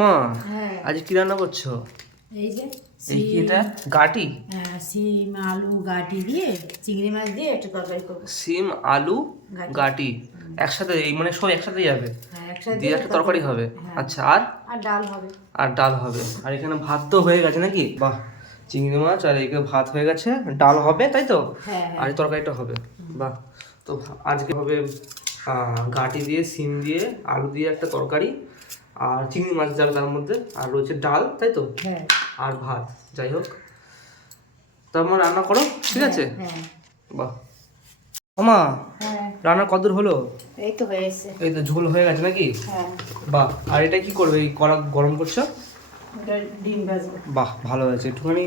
মা হ্যাঁ আজ কি রান্না করছো? এই যে এই কি এটা? গাটি? সিম আলু গাটি দিয়ে চিংড়ি মাছ দিয়ে একটা তরকারি করবো। সিম আলু গাটি। গাটি একসাথে, এই মানে সব একসাথে যাবে হ্যাঁ একসাথে দিয়ে একটা তরকারি হবে। হ্যাঁ আচ্ছা, আর আর ডাল হবে। আর ডাল হবে। আর এখানে ভাত তো হয়ে গেছে নাকি? বাহ, চিংড়ি মাছ আর এদিকে ভাত হয়ে গেছে, ডাল হবে তাই তো? হ্যাঁ আর হ্যাঁ এই তরকারিটা হবে। বাহ, তো আজকে হবে গাটি দিয়ে সিম দিয়ে আলু দিয়ে একটা তরকারি, আর চিংড়ি মাছ যাবে তার মধ্যে, আর রয়েছে ডাল তাই তো, হ্যাঁ আর ভাত। যাই হোক, তো আমার রান্না করো, ঠিক আছে? হ্যাঁ বাহ মামা, হ্যাঁ রান্না কতদূর হলো? এই তো হয়ে এসছে। এই তো ঝোল হয়ে গেছে নাকি? হ্যাঁ বাহ, আর এটা কি করবে? এই কড়া গরম করছো? এটা ডিম ভাজবো। বাহ, ভালো হয়েছে। একটুখানি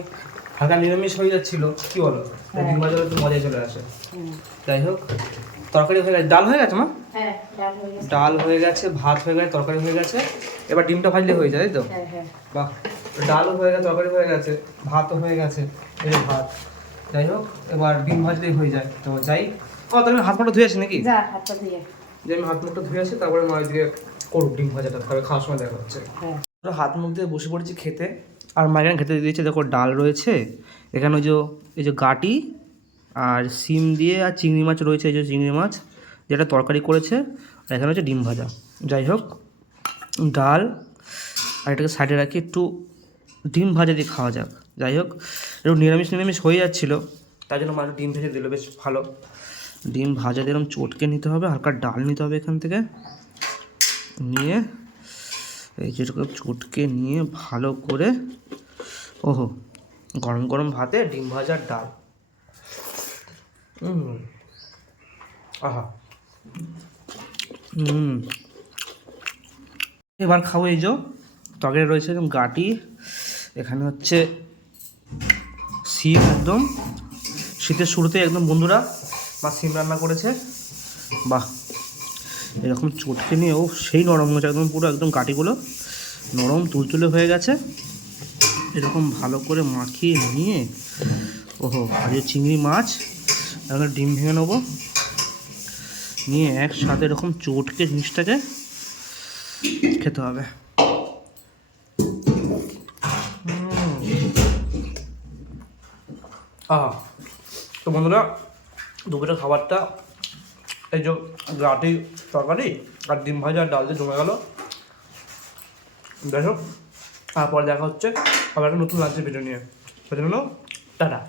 হালকা নিরামিষ হয়ে যাচ্ছিল, কি বলো? ডিম ভাজা একটু মজা চলে আসে। যাই হোক, তরকারি হয়ে গেছে, ডাল হয়ে গেছে মা? হ্যাঁ ডাল হয়ে গেছে। ডাল হয়ে গেছে, ভাত হয়ে গেছে, তরকারি হয়ে গেছে। এবার ডিমটা ভাজলে হয়ে যায় তাই তো? হ্যাঁ হ্যাঁ বাহ, ডালও হয়ে গেছে, তরকারি হয়ে গেছে, ভাতও হয়ে গেছে, এই যে ভাত। যাই হোক, এবার ডিম ভাজলেই হয়ে যায়। তো যাই, ও তুমি হাত মুখটা ধুয়ে আসি নাকি? যা হাতটা দিয়ে। যে আমি হাত মুখটা ধুয়ে আসি, তারপরে মা এদিকে করুক ডিম ভাজাটা, তবে খাওয়ার সময় দেখা হচ্ছে। হ্যাঁ হাত মুখ দিয়ে বসে পড়েছি খেতে, আর মা এখানে খেতে দিয়েছে। দেখো ডাল রয়েছে এখানে, ওই যে এই যে গাটি আর সিম দিয়ে, আর চিংড়ি মাছ রয়েছে, এই যে চিংড়ি মাছ যেটা তরকারি করেছে, আর এখানে হচ্ছে ডিম ভাজা। যাই হোক, ডাল আর এটাকে সাইডে রাখি, একটু ডিম ভাজা দিয়ে খাওয়া যাক। যাই হোক, একটু নিরামিষ নিরামিষ হয়ে যাচ্ছিলো, তাই জন্য মা একটু ডিম ভেজে দিল, বেশ ভালো। ডিম ভাজা দিয়ে এরকম চটকে নিতে হবে, হালকা ডাল নিতে হবে এখান থেকে, নিয়ে এই যেটুকু চটকে নিয়ে ভালো করে, ওহো, গরম গরম ভাতে ডিম ভাজার ডাল, আহা, এবার খাবো। এই যে তরকারি রয়েছে একদম গাটি, এখানে হচ্ছে সিম, একদম শীতের শুরুতে একদম বন্ধুরা মা সিম রান্না করেছে। বাহ, এরকম চটকে নিয়েও সেই নরম হয়েছে, একদম পুরো একদম গাটিগুলো নরম তুলতুলে হয়ে গেছে। এরকম ভালো করে মাখিয়ে নিয়ে, ওহো, আর যে চিংড়ি মাছ, এখন ডিম ভেঙে নেবো, নিয়ে একসাথে এরকম চটকে জিনিসটাকে খেতে হবে। আহা, তো বন্ধুরা, দুপুরের খাবারটা এই যে গাটি তরকারি আর ডিম ভাজা আর ডাল দিয়ে জমে গেল। যাই হোক, তারপর দেখা হচ্ছে আবার একটা নতুন লাঞ্চের ভিডিও নিয়ে। সেজন্য টাটা।